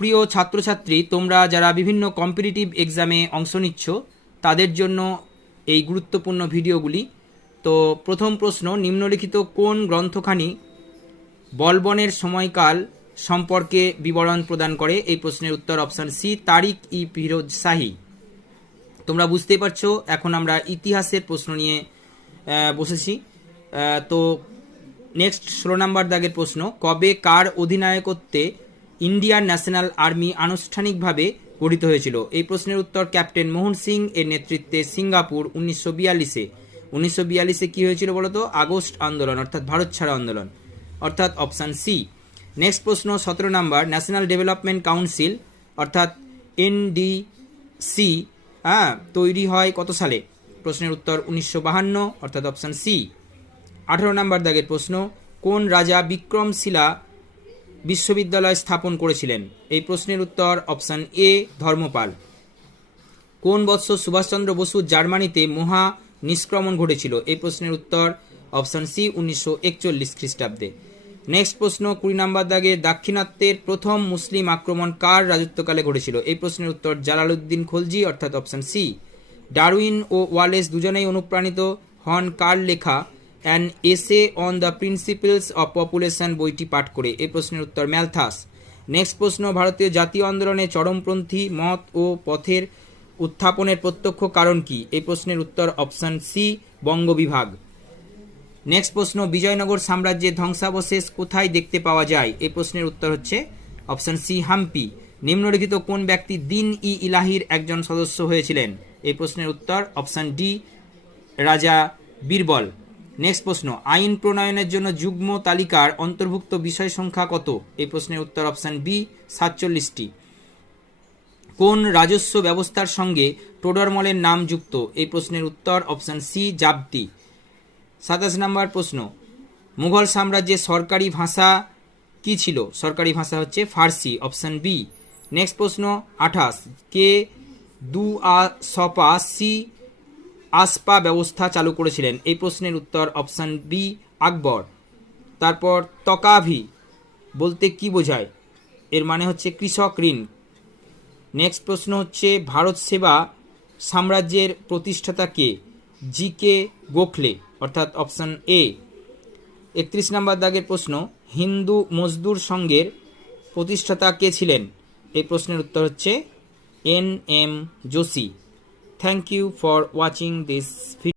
প্রিয় ছাত্রছাত্রী, তোমরা যারা বিভিন্ন কম্পিটিটিভ এক্সামে অংশ নিচ্ছ তাদের জন্য এই গুরুত্বপূর্ণ ভিডিওগুলি। তো প্রথম প্রশ্ন, নিম্নলিখিত কোন গ্রন্থখানি বলবনের সময়কাল সম্পর্কে বিবরণ প্রদান করে? এই প্রশ্নের উত্তর অপশান সি, তারিক ই ফিরোজ শাহী। তোমরা বুঝতেই পারছো এখন আমরা ইতিহাসের প্রশ্ন নিয়ে বসেছি। তো নেক্সট 16 নম্বর দাগের প্রশ্ন, কবে কার অধিনায়কত্বে ইন্ডিয়ান ন্যাশনাল আর্মি আনুষ্ঠানিকভাবে গঠিত হয়েছিল? এই প্রশ্নের উত্তর ক্যাপ্টেন মোহন সিং এর নেতৃত্বে সিঙ্গাপুর 1942-এ। 1942-এ কী হয়েছিল বলতো? আগস্ট আন্দোলন, অর্থাৎ ভারত ছাড়ো আন্দোলন, অর্থাৎ অপশান সি। নেক্সট প্রশ্ন 17 নম্বর, ন্যাশনাল ডেভেলপমেন্ট কাউন্সিল অর্থাৎ এনডিসি তৈরি হয় কত সালে? প্রশ্নের উত্তর 1952, অর্থাৎ অপশান সি। 18 নম্বর দাগের প্রশ্ন, কোন রাজা বিক্রমশিলা বিশ্ববিদ্যালয় স্থাপন করেছিলেন? এই প্রশ্নের উত্তর অপশান এ, ধর্মপাল। কোন বৎসর সুভাষচন্দ্র বসু জার্মানিতে মহা নিষ্ক্রমণ ঘটেছিল? এই প্রশ্নের উত্তর অপশান সি, 1941 খ্রিস্টাব্দে। নেক্সট প্রশ্ন 20 নম্বর দাগে, দাক্ষিণাত্যের প্রথম মুসলিম আক্রমণ কার রাজত্বকালে ঘটেছিল? এই প্রশ্নের উত্তর জালালউদ্দিন খলজি, অর্থাৎ অপশান সি। ডারউইন ও ওয়ালেস দুজনেই অনুপ্রাণিত হন কার লেখা an essay on the principles of population বইটি পাঠ করে? এই প্রশ্নের উত্তর ম্যালথাস। নেক্সট প্রশ্ন, ভারতীয় জাতীয় আন্দোলনে চরমপন্থী মত ও পথের উত্থাপনের প্রত্যক্ষ কারণ কি? এই প্রশ্নের উত্তর অপশান সি, বঙ্গবিভাগ। নেক্সট প্রশ্ন, বিজয়নগর সাম্রাজ্যের ধ্বংসাবশেষ কোথায় দেখতে পাওয়া যায়? এই প্রশ্নের উত্তর হচ্ছে অপশান সি, হাম্পি। নিম্নলিখিত কোন ব্যক্তি দিন ই ইলাহির একজন সদস্য হয়েছিলেন? এই প্রশ্নের উত্তর অপশান ডি, রাজা বীরবল। নেক্সট প্রশ্ন, আইন প্রণয়নের জন্য যুগ্ম তালিকার অন্তর্ভুক্ত বিষয় সংখ্যা কত? এই প্রশ্নের উত্তর অপশান বি, 47টি। কোন রাজস্ব ব্যবস্থার সঙ্গে টোডরমলের নাম যুক্ত? এই প্রশ্নের উত্তর অপশান সি, জাবতি। 27 নম্বর প্রশ্ন, মুঘল সাম্রাজ্যের সরকারি ভাষা কি ছিল? সরকারি ভাষা হচ্ছে ফার্সি, অপশান বি। নেক্সট প্রশ্ন 28, কে দু আ সপা সি আসপা ব্যবস্থা চালু করেছিলেন? এই প্রশ্নের উত্তর অপশান বি, আকবর। তারপর তকাভি বলতে কি বোঝায়? এর মানে হচ্ছে কৃষক ঋণ। নেক্সট প্রশ্ন হচ্ছে, ভারত সেবা সাম্রাজ্যের প্রতিষ্ঠাতা কে? জি কে গোখলে, অর্থাৎ অপশান এ। 31 নম্বর দাগের প্রশ্ন, হিন্দু মজদুর সংঘের প্রতিষ্ঠাতা কে ছিলেন? এই প্রশ্নের উত্তর হচ্ছে N M Joshi. Thank you for watching this video.